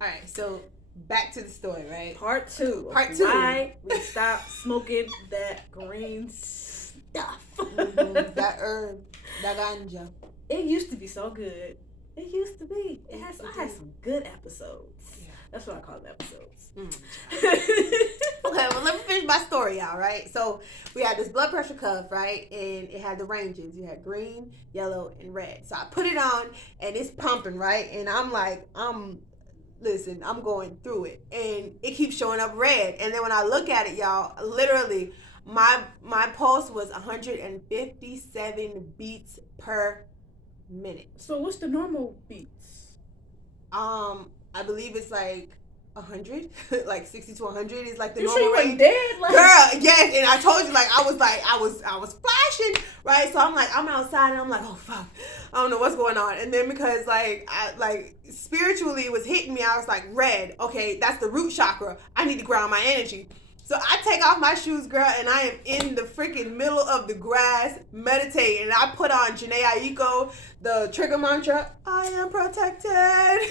All right, so back to the story, right? Part two. Part two. Why we stopped smoking that green stuff. That herb, that ganja. It used to be so good. It used to be. I had some good episodes. Yeah. That's what I call the episodes. Okay, well, let me finish my story out, right? So we had this blood pressure cuff, right? And it had the ranges. You had green, yellow, and red. So I put it on, and it's pumping, right? And I'm like, listen, I'm going through it. And it keeps showing up red. And then when I look at it, y'all, literally, my pulse was 157 beats per minute. So what's the normal beats? I believe it's like 100, like 60 to 100 is like the you normal sure range. Dead? Like... Girl, yes, and I told you, like, I was flashing, right? So I'm like, I'm outside and I'm like, oh fuck, I don't know what's going on. And then because spiritually it was hitting me, I was like, red, okay, that's the root chakra. I need to ground my energy. So I take off my shoes, girl, and I am in the freaking middle of the grass meditating. And I put on Jhené Aiko, the trigger mantra, I am protected.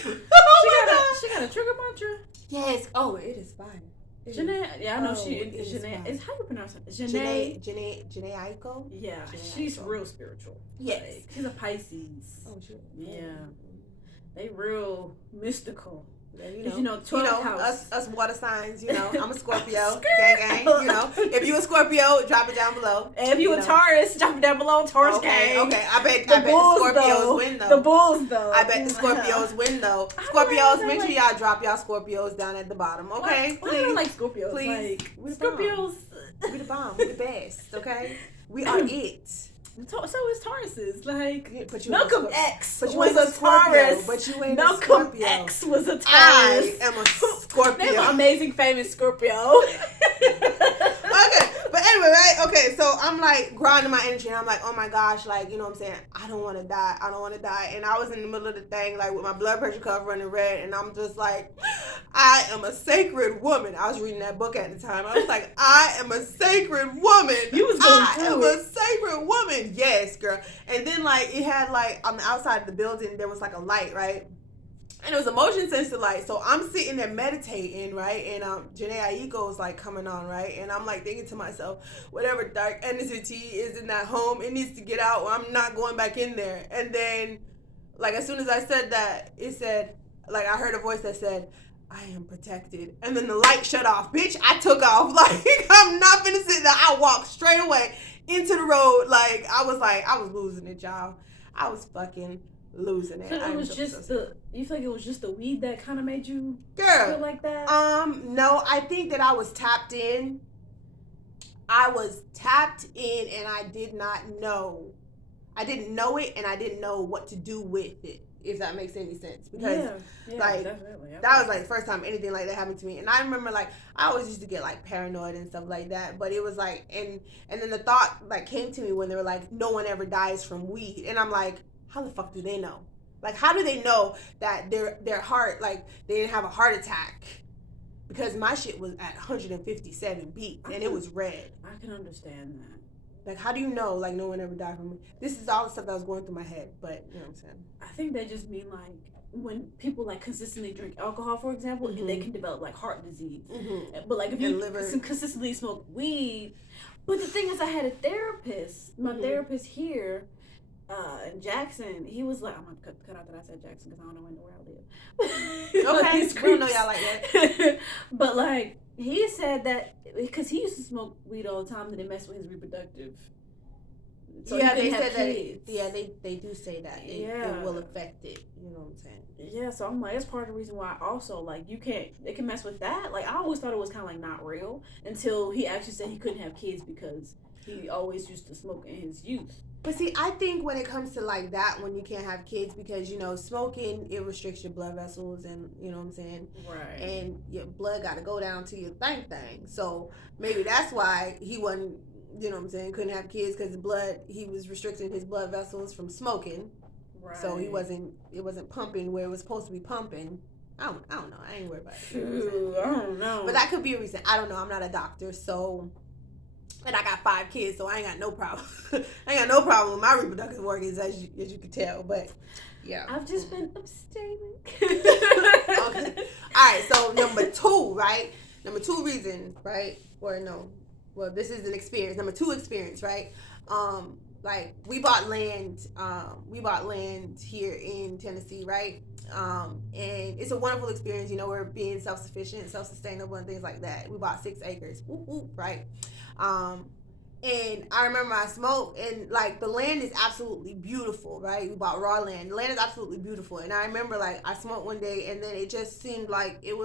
She got a trigger mantra? Yes. Oh, it is fine. Jhené, yeah, I know she is. Jhené, is how you pronounce it? Jhené Aiko? Yeah, she's real spiritual. Yes. Like, she's a Pisces. Oh, sure. Yeah. They real mystical. Yeah, you know, us water signs, you know. I'm a Scorpio, gang, you know. If you a Scorpio, drop it down below. And if you a Taurus, drop it down below. Taurus gang. Okay. I bet the Scorpios win though. The Bulls though. I bet the Scorpios win though. Scorpios, make sure y'all drop y'all Scorpios down at the bottom, okay? Please. I don't like Scorpios. Please. Like, Scorpios. We the bomb. We the best, okay? We are it. So is Tauruses. Like, but Malcolm X was a Taurus. But you ain't Malcolm a Scorpio. X was a Taurus. I am a Scorpio. Name an amazing, famous Scorpio. Okay, but anyway, right? Okay, so I'm like grinding my energy, and I'm like, oh my gosh, like, you know what I'm saying? I don't want to die. And I was in the middle of the thing, like with my blood pressure cuff running red, and I'm just like, I am a sacred woman. I was reading that book at the time. I was like, I am a sacred woman. You was going through a sacred woman. Yes, girl. And then like it had like on the outside of the building there was like a light, right? And it was a motion sensor light. So I'm sitting there meditating, right? And Jhené Aiko is like coming on, right? And I'm like thinking to myself, whatever dark entity is in that home, it needs to get out or I'm not going back in there. And then like as soon as I said that, it said, like I heard a voice that said, I am protected. And then the light shut off. Bitch, I took off. Like, I'm not finna sit there. I walked straight away into the road. Like, I was losing it, y'all. I was fucking losing it. So it was just you feel like it was just the weed that kind of made you feel like that? No, I think that I was tapped in. I was tapped in and I did not know. I didn't know it and I didn't know what to do with it. If that makes any sense, because like definitely. That was like the first time anything like that happened to me, and I remember like I always used to get like paranoid and stuff like that, but it was like and then the thought like came to me when they were like, no one ever dies from weed, and I'm like, how the fuck do they know? Like, how do they know that their heart, like they didn't have a heart attack? Because my shit was at 157 beats and it was red. I can understand that. Like, how do you know, like, no one ever died from it? This is all the stuff that was going through my head, but, you know what I'm saying? I think they just mean, like, when people, like, consistently drink alcohol, for example, they can develop, like, heart disease. Mm-hmm. But, like, if you consistently smoke weed... But the thing is, I had a therapist, my therapist here, in Jackson, he was like... I'm going to cut out that I said Jackson because I don't know where I live. Okay, we don't know y'all like that. But, like... He said that because he used to smoke weed all the time, that it messed with his reproductive. So yeah, they said that. Yeah, they do say that. It will affect it. You know what I'm saying? Yeah, so I'm like, that's part of the reason why also like it can mess with that. Like I always thought it was kind of like not real until he actually said he couldn't have kids because he always used to smoke in his youth. But see, I think when it comes to like that, when you can't have kids because, you know, smoking, it restricts your blood vessels and, you know what I'm saying? Right. And your blood got to go down to your thing. So maybe that's why he wasn't, you know what I'm saying, couldn't have kids because he was restricting his blood vessels from smoking. Right. So it wasn't pumping where it was supposed to be pumping. I don't know. I ain't worried about it. I don't know. But that could be a reason. I don't know. I'm not a doctor, so... And I got 5 kids, so I ain't got no problem. I ain't got no problem with my reproductive organs, as you can tell. But yeah, I've just been abstaining. right, so number 2, right? Number 2 reason, right? Or no, well, this is an experience. Number 2 experience, right? Like we bought land. We bought land here in Tennessee, right? And it's a wonderful experience. You know, we're being self-sufficient, self-sustainable, and things like that. We bought 6 acres, whoop, whoop, right? And I remember I smoked, and like the land is absolutely beautiful, right? We bought raw land. The land is absolutely beautiful, and I remember like I smoked one day, and then it just seemed like it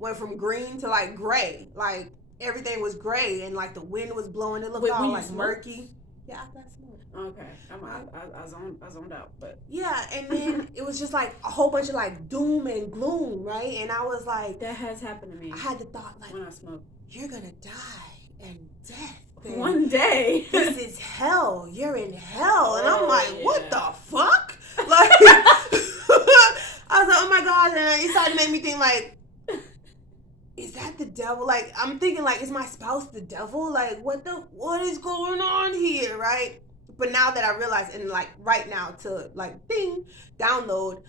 went from green to like gray, like everything was gray, and like the wind was blowing. It looked all like murky. Yeah, after I smoked. Okay, I zoned out, but yeah, and then it was just like a whole bunch of like doom and gloom, right? And I was like, that has happened to me. I had the thought like, when I smoke, you're gonna die, and death. One day. This is hell. You're in hell. And I'm like, yeah. What the fuck? Like, I was like, oh my God. And it started to make me think, like, is that the devil? Like, I'm thinking, like, is my spouse the devil? Like, what is going on here, right? But now that I realize, and like, right now to, like, download,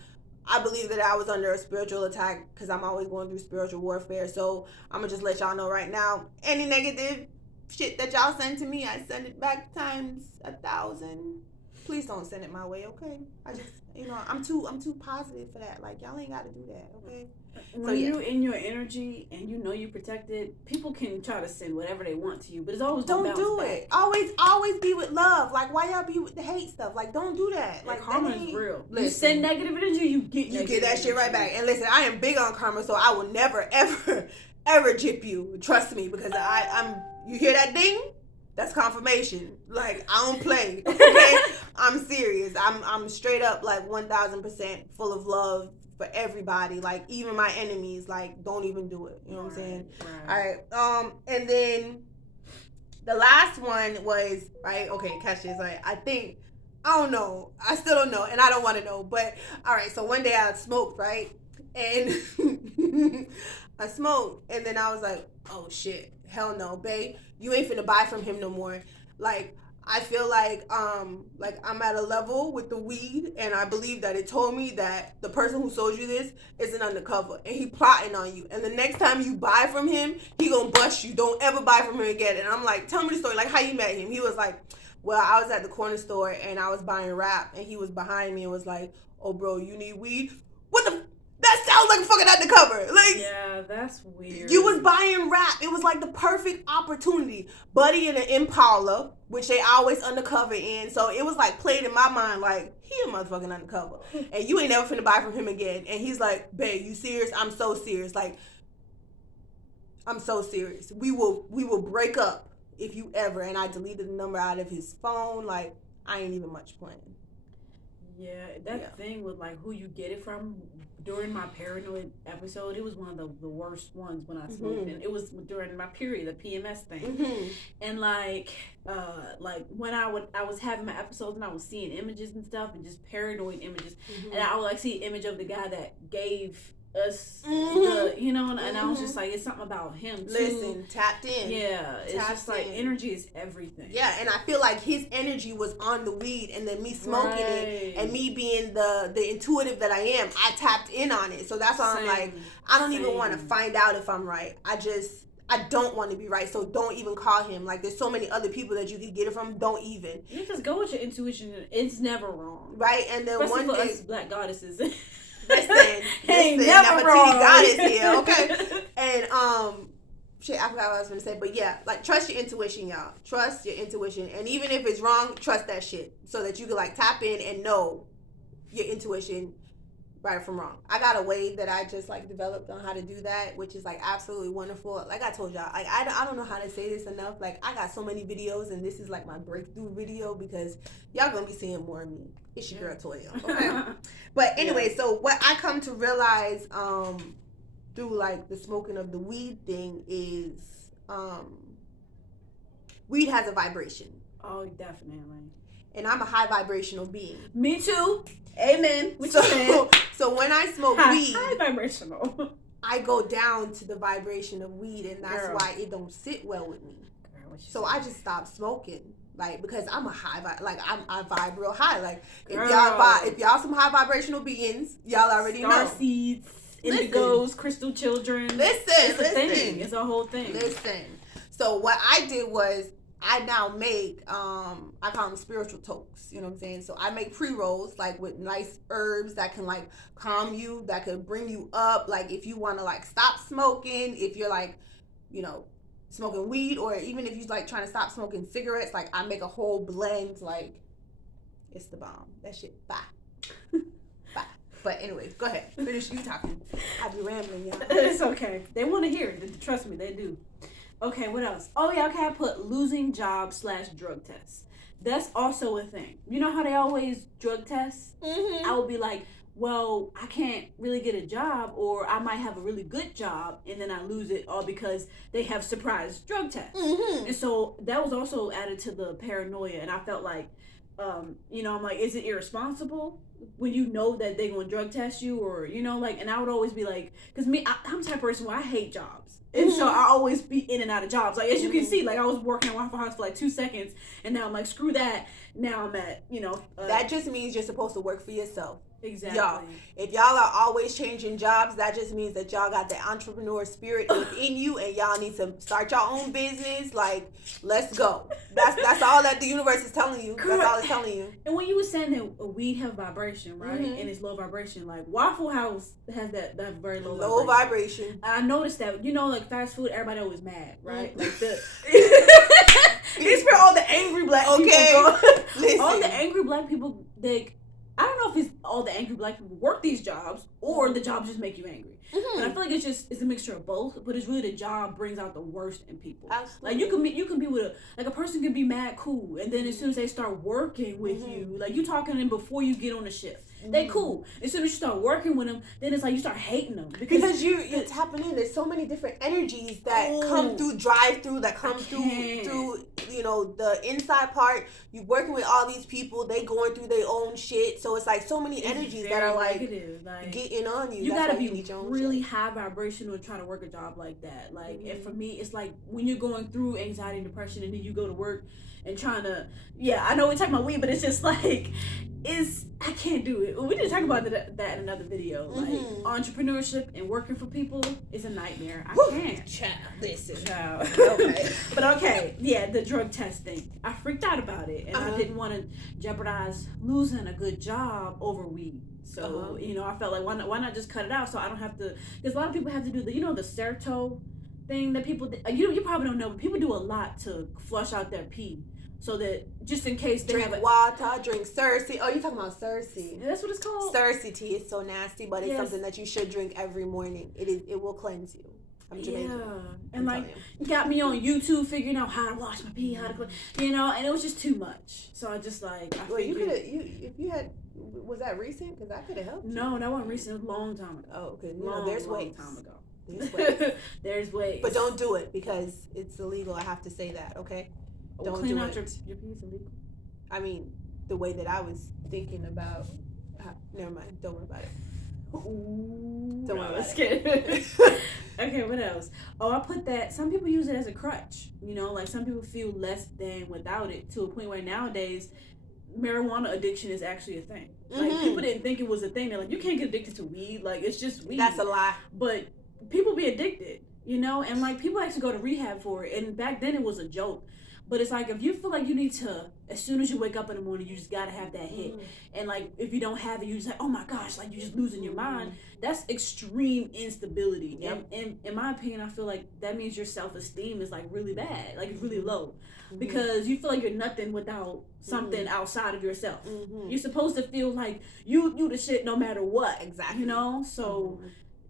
I believe that I was under a spiritual attack because I'm always going through spiritual warfare. So I'm going to just let y'all know right now, any negative shit that y'all send to me, I send it back times 1,000. Please don't send it my way, okay? I just, I'm too positive for that. Like, y'all ain't got to do that, okay? When you're in your energy and you know you protected, people can try to send whatever they want to you, but it's always don't do it. Always be with love. Like, why y'all be with the hate stuff? Like, don't do that. Like, karma is real. Listen, you send negative energy, you get that shit right back. And listen, I am big on karma, so I will never ever jip you. Trust me, because I'm. You hear that ding? That's confirmation. Like, I don't play. Okay, I'm serious. I'm straight up like 1,000% full of love for everybody. Like, even my enemies. Like, don't even do it. You know what I'm saying? Right. All right. And then the last one was right. Okay, catch this. Right. I don't know. I still don't know, and I don't want to know. But all right. So one day I smoked, right, and I smoked, and then I was like, oh shit. Hell no, babe. You ain't finna buy from him no more. Like, I feel like I'm at a level with the weed, and I believe that it told me that the person who sold you this is an undercover, and he plotting on you. And the next time you buy from him, he gonna bust you. Don't ever buy from him again. And I'm like, tell me the story. Like, how you met him? He was like, well, I was at the corner store, and I was buying wrap, and he was behind me and was like, oh, bro, you need weed? What the... That sounds like a fucking undercover. Like, yeah, that's weird. You was buying rap. It was like the perfect opportunity. Buddy in an Impala, which they always undercover in. So it was like played in my mind like, he a motherfucking undercover. And you ain't never finna buy from him again. And he's like, babe, you serious? I'm so serious. Like, I'm so serious. We will break up if you ever. And I deleted the number out of his phone. Like, I ain't even much playing. Yeah, that thing with like who you get it from. During my paranoid episode, it was one of the worst ones when I smoked, and it was during my period, the PMS thing, and like when I was having my episodes and I was seeing images and stuff, and just paranoid images, and I would like see an image of the guy that gave us the, and I was just like, it's something about him too. Listen, tapped in. Yeah, it's just like energy is everything. Yeah, and I feel like his energy was on the weed, and then me smoking it, and me being the intuitive that I am, I tapped in on it. So that's why I'm like, I don't even want to find out if I'm right. I don't want to be right, so don't even call him. Like, there's so many other people that you could get it from. Don't even. You just go with your intuition. It's never wrong, right? And then especially one for day, us black goddesses. Listen, never wrong. Goddess here, okay? And shit, I forgot what I was gonna say, but yeah, like, trust your intuition, y'all. Trust your intuition, and even if it's wrong, trust that shit, so that you can like tap in and know your intuition, right from wrong. I got a way that I just like developed on how to do that, which is like absolutely wonderful. Like I told y'all, like I don't know how to say this enough. Like, I got so many videos, and this is like my breakthrough video because y'all gonna be seeing more of me. It's your girl Toya, okay? But anyway, so what I come to realize through like the smoking of the weed thing is weed has a vibration. Oh, definitely. And I'm a high vibrational being. Me too. Amen. So when I smoke weed, high vibrational, I go down to the vibration of weed, and that's why it don't sit well with me. So I just stopped smoking. Like, because I'm a I vibe real high. Like, if y'all some high vibrational beings, y'all already know. Starseeds. Indigos, crystal children. It's a thing. It's a whole thing. Listen. So what I did was I now make I call them spiritual tokes. You know what I'm saying? So I make pre-rolls like with nice herbs that can like calm you, that could bring you up. Like if you want to like stop smoking, if you're like, you know, smoking weed, or even if you're like trying to stop smoking cigarettes, like I make a whole blend. Like it's the bomb. That shit, bye. Bye. But anyway, go ahead. Finish you talking. I be rambling, y'all. It's okay. They want to hear it. Trust me, they do. Okay, what else? Oh yeah, okay. I put losing job / drug test. That's also a thing. You know how they always drug test? Mm-hmm. I would be like, well, I can't really get a job, or I might have a really good job and then I lose it all because they have surprise drug tests. Mm-hmm. And so that was also added to the paranoia, and I felt like, you know, I'm like, is it irresponsible when you know that they're going to drug test you, or, you know, like, and I would always be like, because I'm the type of person where I hate jobs. And so I always be in and out of jobs. Like, as you can see, like, I was working at Waffle House for like 2 seconds, and now I'm like, screw that. Now I'm at, you know. That just means you're supposed to work for yourself. Exactly. Y'all, if y'all are always changing jobs, that just means that y'all got the entrepreneur spirit within you, and y'all need to start your own business. Like, let's go. That's all that the universe is telling you. Correct. That's all it's telling you. And when you were saying that weed have vibration, right, Mm-hmm. and it's low vibration, like Waffle House has that very low vibration. I noticed that, you know, like fast food, everybody always mad, right? Mm-hmm. Like the it's where all the angry black people go. Listen. All the angry black people, I don't know if it's all the angry black people work these jobs or the jobs just make you angry. Mm-hmm. But I feel like it's a mixture of both. But it's really the job brings out the worst in people. Absolutely. Like you can be with a person can be mad cool, and then as soon as they start working with Mm-hmm. you, like you talking to them before you get on the shift, they cool. As soon as you start working with them, then it's like you start hating them because you're tapping in. There's so many different energies that come through drive-through, that come through you know, the inside part. You working with all these people, they going through their own shit. So it's like so many energies that are like getting on you. You gotta be really shit. high vibrational trying to work a job like that. Like, and for me, it's like when you're going through anxiety and depression, and then you go to work and trying to, I know we're talking about weed, but it's just like, I can't do it. We didn't talk about that in another video. Like, entrepreneurship and working for people is a nightmare. I can't. Child, listen. Child. Okay. But okay, the drug test thing. I freaked out about it, and I didn't want to jeopardize losing a good job over weed. So, you know, I felt like, why not just cut it out so I don't have to, because a lot of people have to do the Serto thing that people, you probably don't know, but people do a lot to flush out their pee. So that just in case they drink water, drink Starseed. Oh, you talking about Starseed? That's what it's called. Starseed tea is so nasty, but it's something that you should drink every morning. It will cleanse you. I'm Jamaican. Yeah, and like got me on YouTube figuring out how to wash my pee, how to clean, you know, and it was just too much. So I just like you could have if you had. Was that recent? Because I could have helped you. No, that wasn't recent. It was a long time ago. Oh, okay. No, there's ways. Long time ago. There's ways. There's ways. But don't do it because it's illegal. I have to say that. Okay. Don't clean do out it. Your pee is illegal. I mean, the way that I was thinking about. Never mind. Don't worry about it. Ooh, don't worry about it. Okay, what else? Oh, I put that. Some people use it as a crutch. You know, like some people feel less than without it, to a point where nowadays marijuana addiction is actually a thing. Like people didn't think it was a thing. They're like, you can't get addicted to weed. Like it's just weed. That's a lie. But people be addicted, you know, and like people actually go to rehab for it. And back then it was a joke. But it's like if you feel like you need to, as soon as you wake up in the morning, you just gotta have that hit. And like if you don't have it, you just like, oh my gosh, like you're just losing your mind. That's extreme instability. Yep. And in my opinion, I feel like that means your self-esteem is like really bad, like it's really low, because you feel like you're nothing without something outside of yourself. You're supposed to feel like you the shit no matter what. Exactly. You know, so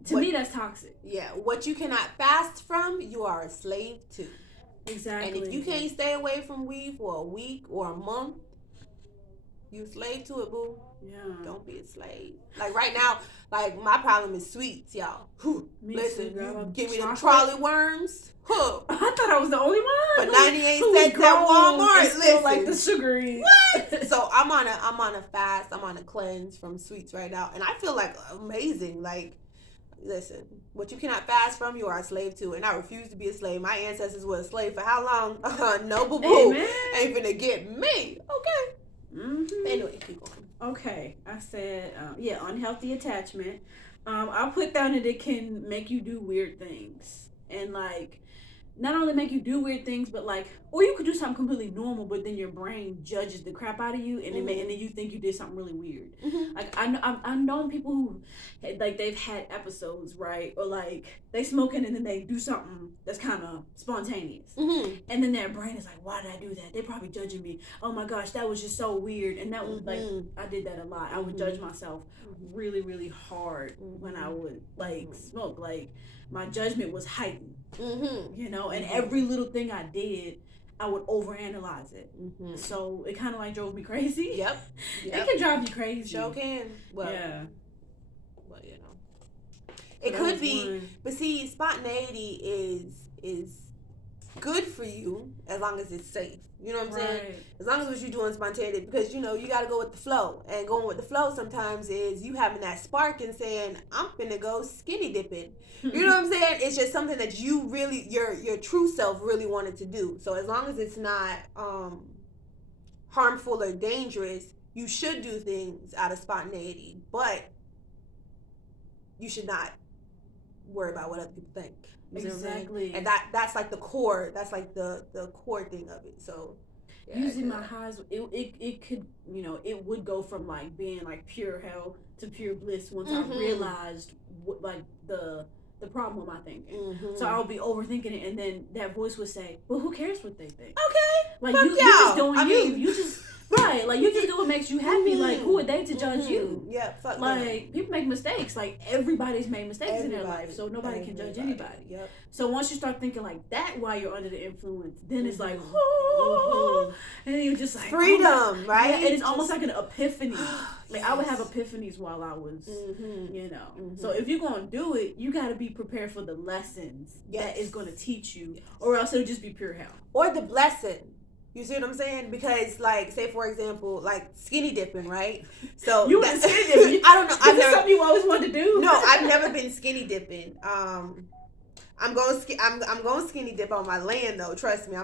to me that's toxic. Yeah, what you cannot fast from, you are a slave to. Exactly. And if you can't stay away from weed for a week or a month, you a slave to it, boo. Yeah. Don't be a slave. Like right now, like my problem is sweets, y'all. Listen, too, you give me chocolate? them trolley worms. I thought I was the only one. For 98 cents at Walmart. Listen, like the sugary. What? So I'm on a fast. I'm on a cleanse from sweets right now, and I feel like amazing. Like, listen, what you cannot fast from, you are a slave to, and I refuse to be a slave. My ancestors were a slave for how long? No, boo boo. Ain't finna get me. Okay. Anyway, keep going. Okay, I said, unhealthy attachment. I put down that it can make you do weird things, and like not only make you do weird things, but like, or you could do something completely normal, but then your brain judges the crap out of you, and and then you think you did something really weird. Like I know people who, like, they've had episodes, right, or like they smoking and then they do something that's kind of spontaneous, and then their brain is like, why did I do that? They probably judging me. Oh my gosh, that was just so weird. And that was like, I did that a lot. I would judge myself really, really hard when I would like smoke. Like my judgment was heightened. You know, and every little thing I did, I would overanalyze it. So it kind of like drove me crazy. Yep. It can drive you crazy. Sure can. Well, yeah. Well, you know, it could be. But see, spontaneity is good for you as long as it's safe. You know what I'm saying? As long as what you're doing is spontaneous, because you know you got to go with the flow, and going with the flow sometimes is you having that spark and saying, "I'm finna go skinny dipping." You know what I'm saying? It's just something that you really, your true self really wanted to do. So as long as it's not harmful or dangerous, you should do things out of spontaneity, but you should not worry about what other people think. Exactly. And that's like the core. That's like the core thing of it. So yeah, usually my highs, it could, you know, it would go from like being like pure hell to pure bliss once I realized what, like the problem with my thinking. So I would be overthinking it, and then that voice would say, "Well, who cares what they think? Okay, like you just doing you just." Right, like you just do what makes you happy. Like who are they to judge you? Yeah, fuck like people make mistakes. Like everybody's made mistakes in their life, so nobody can judge anybody. Yep. So once you start thinking like that while you're under the influence, then it's like, oh, and then you're just like freedom, right? Yeah, and it's almost like an epiphany. Like I would have epiphanies while I was, you know. So if you're gonna do it, you got to be prepared for the lessons that is going to teach you, or else it'll just be pure hell. Or the blessing. You see what I'm saying? Because, like, say for example, like skinny dipping, right? So you went skinny dipping. I don't know. Is this something you always wanted to do? No, I've never been skinny dipping. I'm going skinny dip on my land though. Trust me.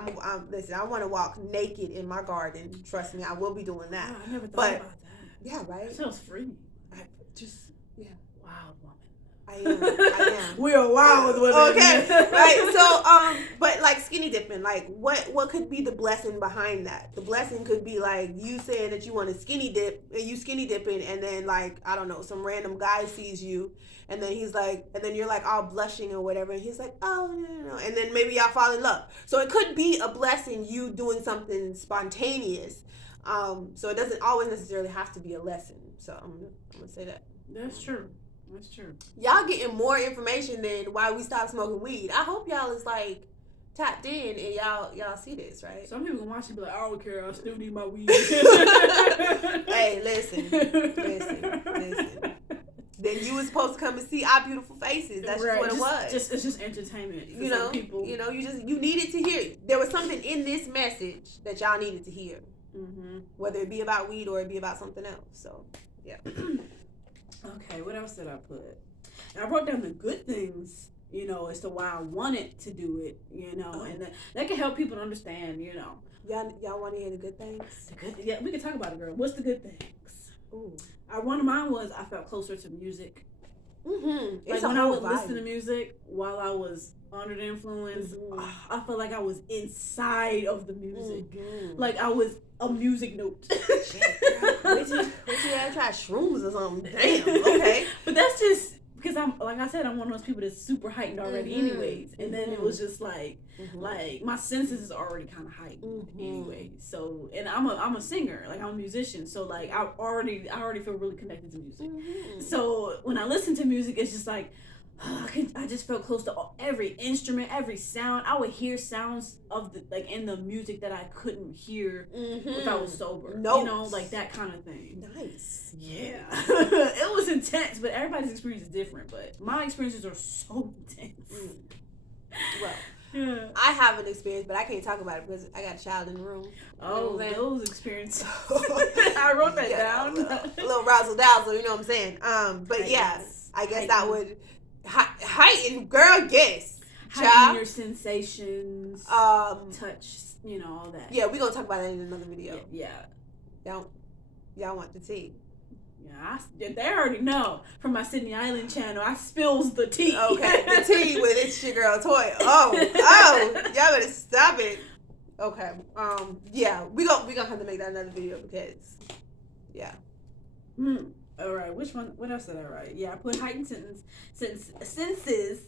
Listen. I want to walk naked in my garden. Trust me. I will be doing that. I never thought about that. Yeah, right. That sounds free. Wild woman. I am. We are wild women. Okay, right. So, but like skinny dipping, like what could be the blessing behind that? The blessing could be like you saying that you want to skinny dip, and you skinny dipping, and then like I don't know, some random guy sees you, and then he's like, and then you're like all blushing or whatever, and he's like, oh no, and then maybe y'all fall in love. So it could be a blessing, you doing something spontaneous. So it doesn't always necessarily have to be a lesson. So I'm gonna say that. That's true. That's true. Y'all getting more information than why we stopped smoking weed. I hope y'all is like tapped in and y'all see this, right? Some people can watch it and be like, I don't care, I still need my weed. Hey, listen. Then you was supposed to come and see our beautiful faces. That's just what it was. It's just entertainment for you know, some people. You know, you needed to hear. There was something in this message that y'all needed to hear. Whether it be about weed or it be about something else. So, yeah. Okay, what else did I put? I wrote down the good things, you know, as to why I wanted to do it, you know, and that can help people to understand, you know. Y'all want to hear the good things? Yeah, we can talk about it, girl. What's the good things? Ooh. One of mine was I felt closer to music. Like when I would listen to music while I was under the influence, I felt like I was inside of the music. Like I was a music note. Wait till you try shrooms or something. Damn. Okay. But that's just because I'm, like I said, I'm one of those people that's super heightened already, anyways. And then it was just like my senses is already kind of heightened, anyway. So, and I'm a singer, like I'm a musician. So like I already feel really connected to music. So when I listen to music, it's just like. I just felt close to every instrument, every sound. I would hear sounds of in the music that I couldn't hear if I was sober. Notes. You know, like that kind of thing. Nice. Yeah. It was intense, but everybody's experience is different. But my experiences are so intense. Well, yeah. I have an experience, but I can't talk about it because I got a child in the room. Oh, those experiences. I wrote that down. A little razzle dazzle, you know what I'm saying? But I guess that would. Heighten, girl, yes. Heighten your sensations, touch, you know, all that. Yeah, we're gonna talk about that in another video. Yeah. Y'all want the tea? They already know from my Sidnie Iyland channel. I spills the tea. Okay, the tea with it's your girl toy. Oh, y'all better stop it. Okay, yeah, we gonna have to make that another video because, yeah. All right, which one? What else did I write? Yeah, I put heightened senses,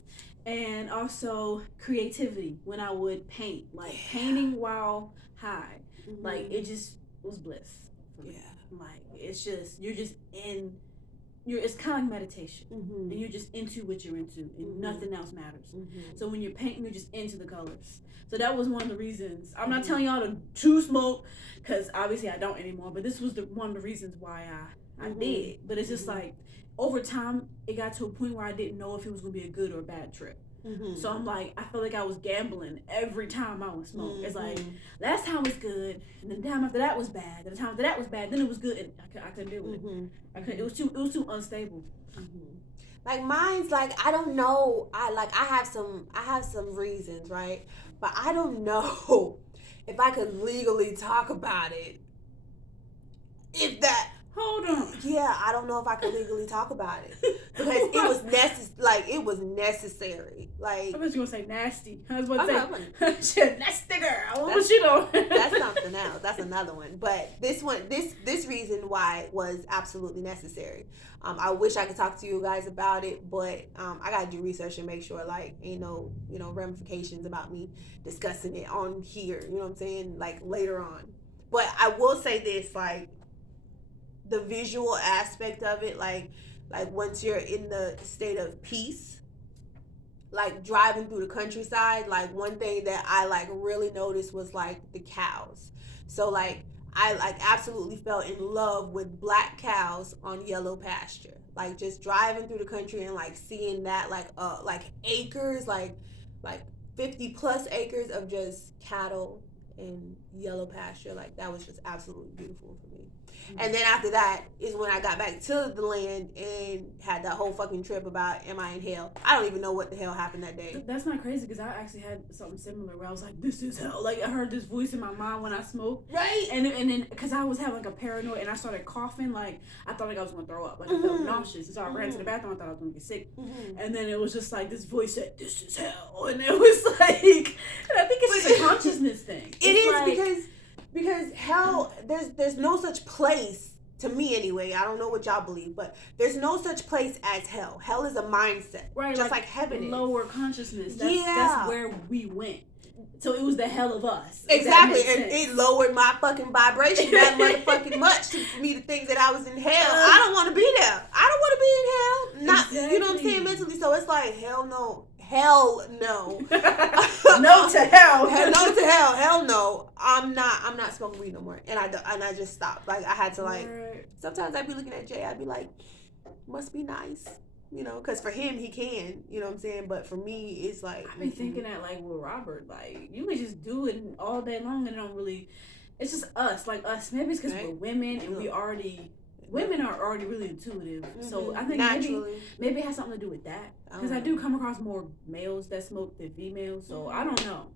and also creativity when I would paint, like painting while high, like it just was bliss. Yeah, like it's just it's kind of like meditation, and you're just into what you're into, and nothing else matters. So when you're painting, you're just into the colors. So that was one of the reasons. I'm not telling y'all to smoke, because obviously I don't anymore. But this was one of the reasons why I did. But it's just like over time, it got to a point where I didn't know if it was gonna be a good or a bad trip. So I'm like, I felt like I was gambling every time I would smoke. It's like last time was good, and then the time after that was bad. And the time after that was bad. Then it was good, and I couldn't do it. I couldn't. It was too unstable. Like mine's like I don't know. I have some reasons, right? But I don't know if I could legally talk about it. If that. Hold on. Yeah, I don't know if I could legally talk about it because it was necessary. Like I was gonna say nasty. I was about to say nasty girl. What was she doing? That's something else. That's another one. But this reason why was absolutely necessary. I wish I could talk to you guys about it, but I gotta do research and make sure like ain't no ramifications about me discussing it on here. You know what I'm saying? Like later on. But I will say this, like. The visual aspect of it, like once you're in the state of peace, like driving through the countryside, like one thing that I like really noticed was like the cows. So like I like absolutely fell in love with black cows on yellow pasture. Like just driving through the country and like seeing that like acres, like 50 plus acres of just cattle and yellow pasture, like that was just absolutely beautiful for me. And then after that is when I got back to the land and had that whole fucking trip about am I in hell? I don't even know what the hell happened that day. That's not crazy because I actually had something similar where I was like, this is hell. Like I heard this voice in my mind when I smoked. Right. And then because I was having like a paranoid and I started coughing, like I thought like I was going to throw up. Like I felt nauseous. And so I ran to the bathroom. I thought I was going to get sick. And then it was just like this voice said, this is hell. And it was like, and I think it's just a consciousness thing. It is like, because hell, there's no such place, to me anyway, I don't know what y'all believe, but there's no such place as hell. Hell is a mindset. Right. Just like heaven is. Lower consciousness. That's where we went. So it was the hell of us. Exactly. And it lowered my fucking vibration that motherfucking much for me to think that I was in hell. I don't want to be there. I don't want to be in hell. Not, exactly. You know what I'm saying, mentally. So it's like, hell no. Hell no. No to hell. No to hell. Hell no. I'm not smoking weed no more. And I just stopped. Like I had to like. Right. Sometimes I'd be looking at Jay. I'd be like, must be nice, because for him he can. You know what I'm saying. But for me, it's like I be thinking that like with Robert, like you can just do it all day long and it don't really. It's just us, like us. Maybe it's because we're women and women are already really intuitive, so I think maybe it has something to do with that. Because I do come across more males that smoke than females, so I don't know.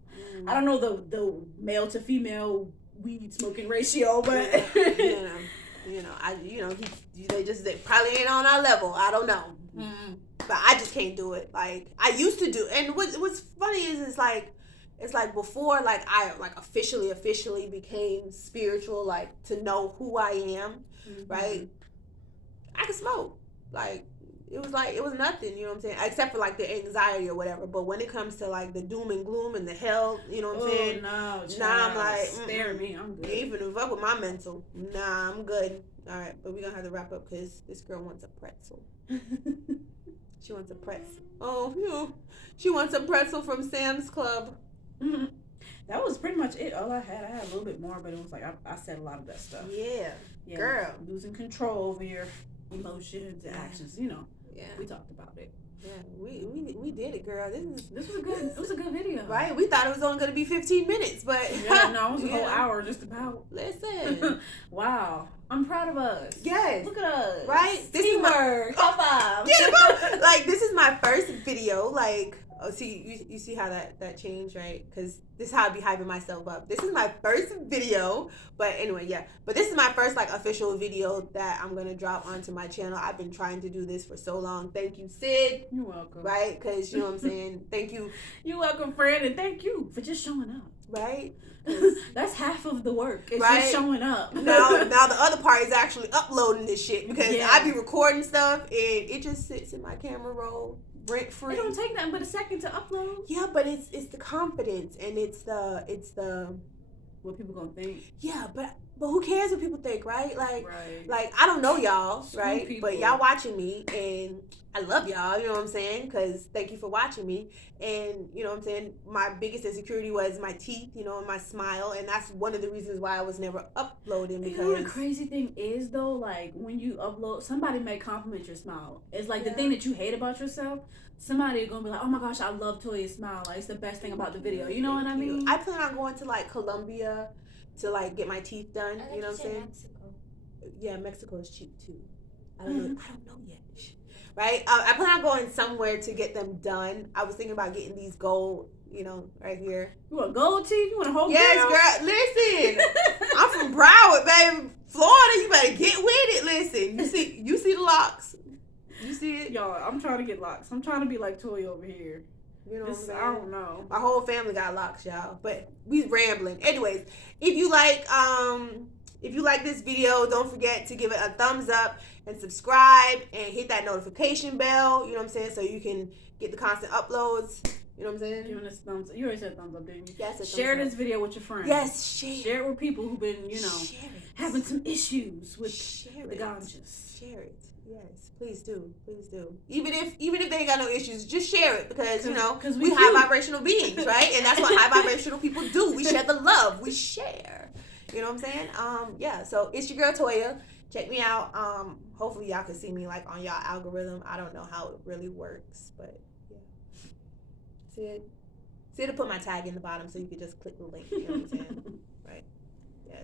I don't know the male to female weed smoking ratio, but they probably ain't on our level. I don't know, but I just can't do it. Like I used to do, and what's funny is it's like before like I like officially became spiritual, like to know who I am. Right? I could smoke. Like it was nothing, you know what I'm saying? Except for like the anxiety or whatever. But when it comes to like the doom and gloom and the hell, you know what I'm saying? No, I'm like, spare me, I'm good. You even fuck with my mental. Nah, I'm good. All right, but we're gonna have to wrap up because this girl wants a pretzel. She wants a pretzel. Oh, she wants a pretzel from Sam's Club. That was pretty much it. All I had a little bit more, but it was like I said a lot of that stuff. Yeah, girl, losing control over your emotions and actions. Yeah, we talked about it. Yeah, we did it, girl. This was a good. It was a good video. Right? We thought it was only going to be 15 minutes, but no, it was a whole hour just about. Listen, wow, I'm proud of us. Yes, look at us. Right? Teamwork. High five. Get it, like this is my first video, like Oh, see, you see how that changed, right? Because this is how I be hyping myself up. This is my first video, but anyway, yeah. But this is my first like official video that I'm gonna drop onto my channel. I've been trying to do this for so long. Thank you, Sid. You're welcome. Right? Because you know what I'm saying. Thank you. You're welcome, friend, and thank you for just showing up. Right? That's half of the work. It's right? just showing up. now the other part is actually uploading this shit because I be recording stuff and it just sits in my camera roll. Rent free. It don't take nothing but a second to upload. Yeah, but it's the confidence and it's the what people gonna think. Yeah, but who cares what people think, right? Like I don't know y'all, right? People. But y'all watching me and I love y'all, you know what I'm saying? Because thank you for watching me. And you know what I'm saying? My biggest insecurity was my teeth, you know, and my smile, and that's one of the reasons why I was never uploading. Because you know the crazy thing is though, like when you upload, somebody may compliment your smile. It's like the thing that you hate about yourself. Somebody gonna be like, "Oh my gosh, I love Toya's smile. Like it's the best thing about the video." You know what I mean? I plan on going to like Colombia to like get my teeth done. You know what I'm saying? Mexico. Yeah, Mexico is cheap too. I don't know yet. Right? I plan on going somewhere to get them done. I was thinking about getting these gold, you know, right here. You want gold teeth? You want a whole girl? Listen, I'm from Broward, baby. Florida, you better get with it. Listen, you see the locks? You see it? Y'all, I'm trying to get locks. I'm trying to be like Toya over here. You know what I'm saying? I don't know. My whole family got locks, y'all. But we rambling. Anyways, if you like this video, don't forget to give it a thumbs up and subscribe and hit that notification bell. You know what I'm saying? So you can get the constant uploads. You know what I'm saying? Giving us thumbs up. You already said thumbs up, didn't you? Yes. Share this video with your friends. Yes, share. Share it with people who've been, having some issues with the ganjas. Share it. Yes, please do. Even if they ain't got no issues, just share it because we high vibrational beings, right? And that's what high vibrational people do. We share the love. We share. You know what I'm saying? Yeah. So it's your girl Toya. Check me out. Hopefully y'all can see me like on y'all algorithm. I don't know how it really works, but yeah. See to put my tag in the bottom so you can just click the link. You know what I'm saying? Right. Yeah.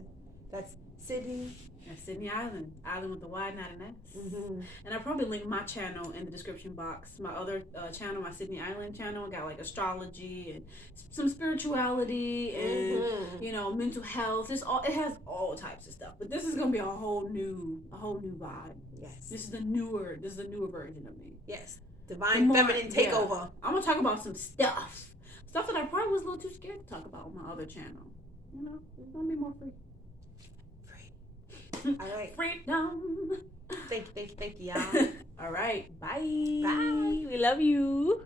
That's Sidnie. That's Sidnie Iyland. Iyland with the Y, not an S. Mm-hmm. And I'll probably link my channel in the description box. My other channel, my Sidnie Iyland channel, got like astrology and some spirituality and mental health. It has all types of stuff. But this is gonna be a whole new vibe. Yes. This is a newer version of me. Yes. Divine feminine takeover. Yeah. I'm gonna talk about some stuff that I probably was a little too scared to talk about on my other channel. It's gonna be more free. All right. Freedom. Thank you, y'all. All right. Bye. Bye. We love you.